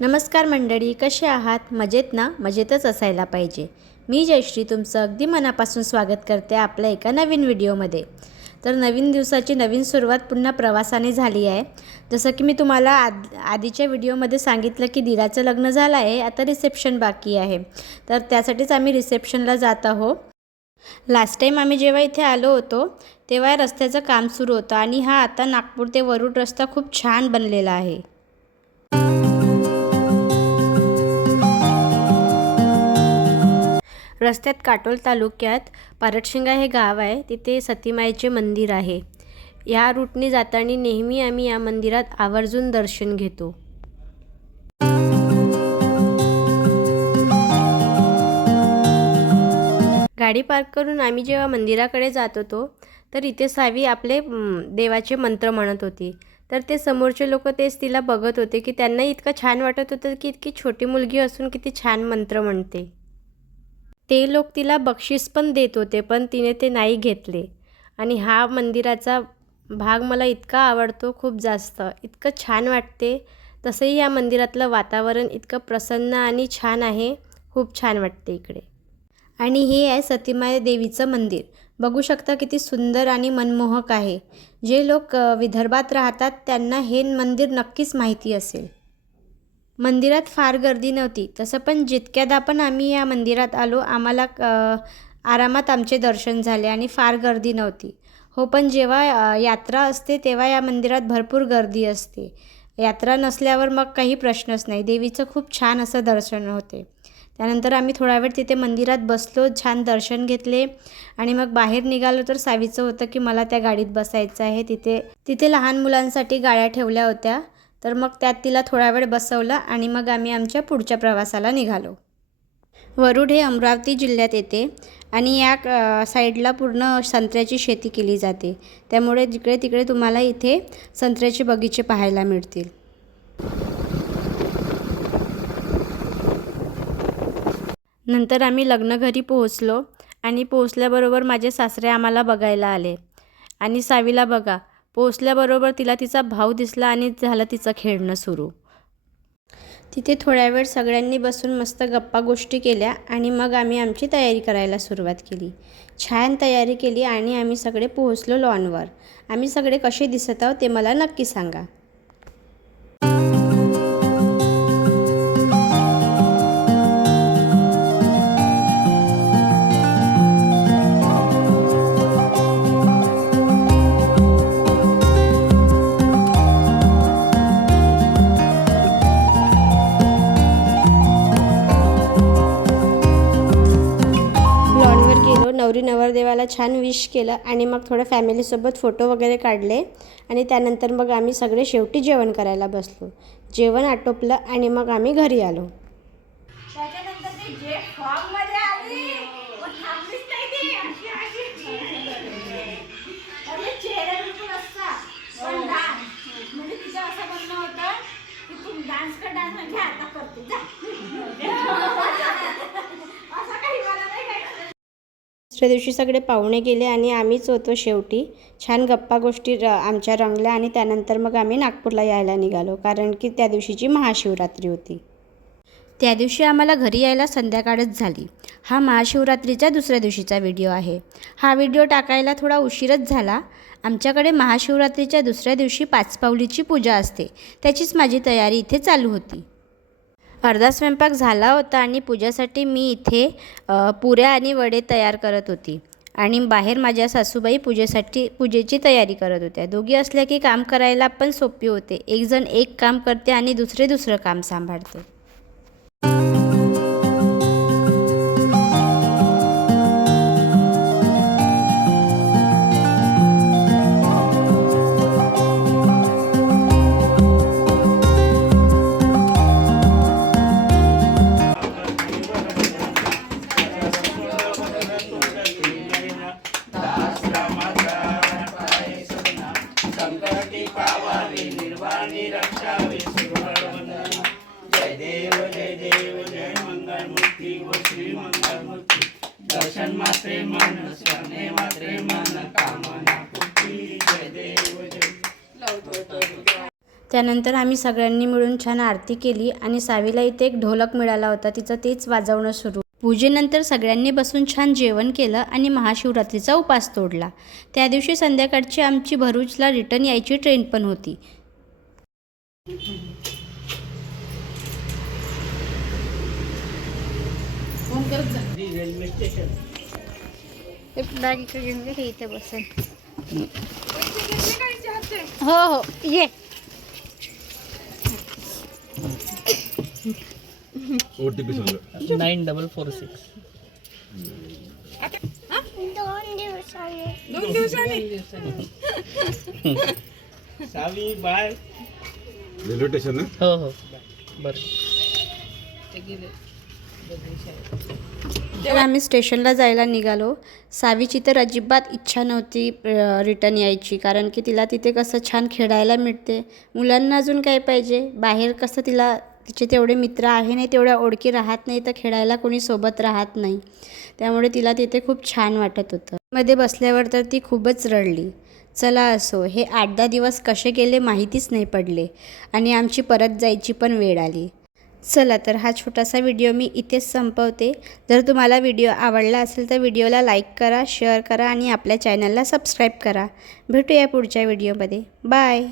नमस्कार मंडळी, कसे आहात? मजेत ना? मजेतच असायला पाहिजे. मी जयश्री तुमचं अगदी मनापासून स्वागत करते आपल्या एका नवीन व्हिडिओमध्ये. तर नवीन दिवसाची नवीन सुरुवात पुन्हा प्रवासाने झाली आहे. जसं की मी तुम्हाला आधीच्या व्हिडिओमध्ये सांगितलं की दीराचं लग्न झालं आहे, आता रिसेप्शन बाकी आहे. तर त्यासाठीच आम्ही रिसेप्शनला जात आहोत. लास्ट टाईम आम्ही जेव्हा इथे आलो होतो तेव्हा रस्त्याचं काम सुरू होतं आणि हा आता नागपूर ते वरुड रस्ता खूप छान बनलेला आहे. रस्त्यात काटोल तालुक्यात पारटशिंगा हे गाव आहे. तिथे सतीमाईचे मंदिर आहे. या रूटने जाताना नेहमी आम्ही या मंदिरात आवर्जून दर्शन घेतो. गाडी पार्क करून आम्ही जेव्हा मंदिराकडे जात होतो तर इथे सावी आपले देवाचे मंत्र म्हणत होती. तर ते समोरचे लोक तेच तिला बघत होते की त्यांना इतकं छान वाटत होतं की इतकी छोटी मुलगी असून किती छान मंत्र म्हणते. ते लोक तिला बक्षीस पण देत होते, पण तिने ते नाही घेतले. आणि हा मंदिराचा भाग मला इतका आवडतो, खूप जास्त. इतकं छान वाटते. तसंही या मंदिरातलं वातावरण इतकं प्रसन्न आणि छान आहे. खूप छान वाटते इकडे. आणि हे आहे सतीमाई देवीचं मंदिर. बघू शकता किती सुंदर आणि मनमोहक आहे. जे लोक विदर्भात राहतात त्यांना हे मंदिर नक्कीच माहिती असेल. मंदिरात फार गर्दी नव्हती. तसं पण जितक्यादा पण आम्ही या मंदिरात आलो आम्हाला आरामात आमचे दर्शन झाले आणि फार गर्दी नव्हती. हो, पण जेव्हा यात्रा असते तेव्हा या मंदिरात भरपूर गर्दी असते. यात्रा नसल्यावर मग काही प्रश्नच नाही. देवीचं खूप छान असं दर्शन होते. त्यानंतर आम्ही थोडा वेळ तिथे मंदिरात बसलो, छान दर्शन घेतले आणि मग बाहेर निघालो. तर सावीचं होतं की मला त्या गाडीत बसायचं आहे. तिथे लहान मुलांसाठी गाड्या ठेवल्या होत्या. तर मग त्यात तिला थोडा वेळ बसवलं आणि मग आम्ही आमच्या पुढच्या प्रवासाला निघालो. वरुड हे अमरावती जिल्ह्यात येते आणि या साईडला पूर्ण संत्र्याची शेती केली जाते. त्यामुळे जिकडे तिकडे तुम्हाला इथे संत्र्याचे बगीचे पाहायला मिळतील. नंतर आम्ही लग्नघरी पोहोचलो आणि पोहोचल्याबरोबर माझे सासरे आम्हाला बघायला आले. आणि सावीला बघा, पोहोचल्याबरोबर तिला तिचा भाऊ दिसला आणि झालं तिचं खेळणं सुरू. तिथे थोड्या वेळ सगळ्यांनी बसून मस्त गप्पा गोष्टी केल्या आणि मग आम्ही आमची तयारी करायला सुरुवात केली. छान तयारी केली आणि आम्ही सगळे पोहोचलो लॉनवर. आम्ही सगळे कसे दिसत आहोत ते मला नक्की सांगा. नवरी नवरदेवाला छान विश केलं आणि मग थोडं फॅमिलीसोबत फोटो वगैरे काढले आणि त्यानंतर मग आम्ही सगळे शेवटी जेवण करायला बसलो. जेवण आटोपलं आणि मग आम्ही घरी आलो. दुसऱ्या दिवशी सगळे पाहुणे गेले आणि आम्हीच होतो शेवटी. छान गप्पा गोष्टी आमच्या रंगल्या आणि त्यानंतर मग आम्ही नागपूरला यायला निघालो, कारण की त्या दिवशीची महाशिवरात्री होती. त्या दिवशी आम्हाला घरी यायला संध्याकाळच झाली. हा महाशिवरात्रीच्या दुसऱ्या दिवशीचा व्हिडिओ आहे. हा व्हिडिओ टाकायला थोडा उशीरच झाला. आमच्याकडे महाशिवरात्रीच्या दुसऱ्या दिवशी पाचपावलीची पूजा असते, त्याचीच माझी तयारी इथे चालू होती. अर्धा स्वयंपाक झाला होता आणि पूजासाठी मी इथे पुऱ्या आणि वडे तयार करत होती आणि बाहेर माझ्या सासूबाई पूजेची तयारी करत होत्या. दोघी असल्या की काम करायला पण सोपे होते. एक जण एक काम करते आणि दुसरं काम सांभाळते. दर्शन मात्रे मन स्मरणे मात्रे मन कामना पूर्ती. जय देव जय. त्यानंतर आम्ही सगळ्यांनी मिळून छान आरती केली आणि सावीला इथे एक ढोलक मिळाला होता, तिचं तेच वाजवणं सुरू. पूजेनंतर सगळ्यांनी बसून छान जेवण केलं आणि महाशिवरात्रीचा उपास तोडला. त्या दिवशी संध्याकाळची आमची भरूचला रिटर्न यायची ट्रेन पण होती. Railway station. बॅग इकडे घेऊन घे, इथे बसेल. हो हो ये. OTP सांगा. 9446. 2 दिवसांनी सावी बाय. रेल्वे स्टेशन आहे. हो हो बरं. तर आम्ही स्टेशनला जायला निघालो. सावीची तर अजिबात इच्छा नव्हती रिटर्न यायची, कारण की तिला तिथे कसं छान खेळायला मिळते. मुलांना अजून काय पाहिजे, बाहेर कसं तिला तिचे तेवढे मित्र आहे नाही, तेवढ्या ओळखी राहत नाही, तर खेळायला कोणी सोबत राहत नाही. त्यामुळे तिला तिथे खूप छान वाटत होतं. मध्ये बसल्यावर तर ती खूपच रडली. चला असो, हे 8-10 दिवस कसे गेले माहितीच नाही पडले आणि आमची परत जायची पण वेळ आली. चला तर हा छोटासा व्हिडिओ मी इथेच संपवते. जर तुम्हाला व्हिडिओ आवडला असेल तर व्हिडिओला लाईक करा, शेअर करा आणि आपल्या चॅनलला सबस्क्राईब करा. भेटूया पुढच्या व्हिडिओमध्ये. बाय.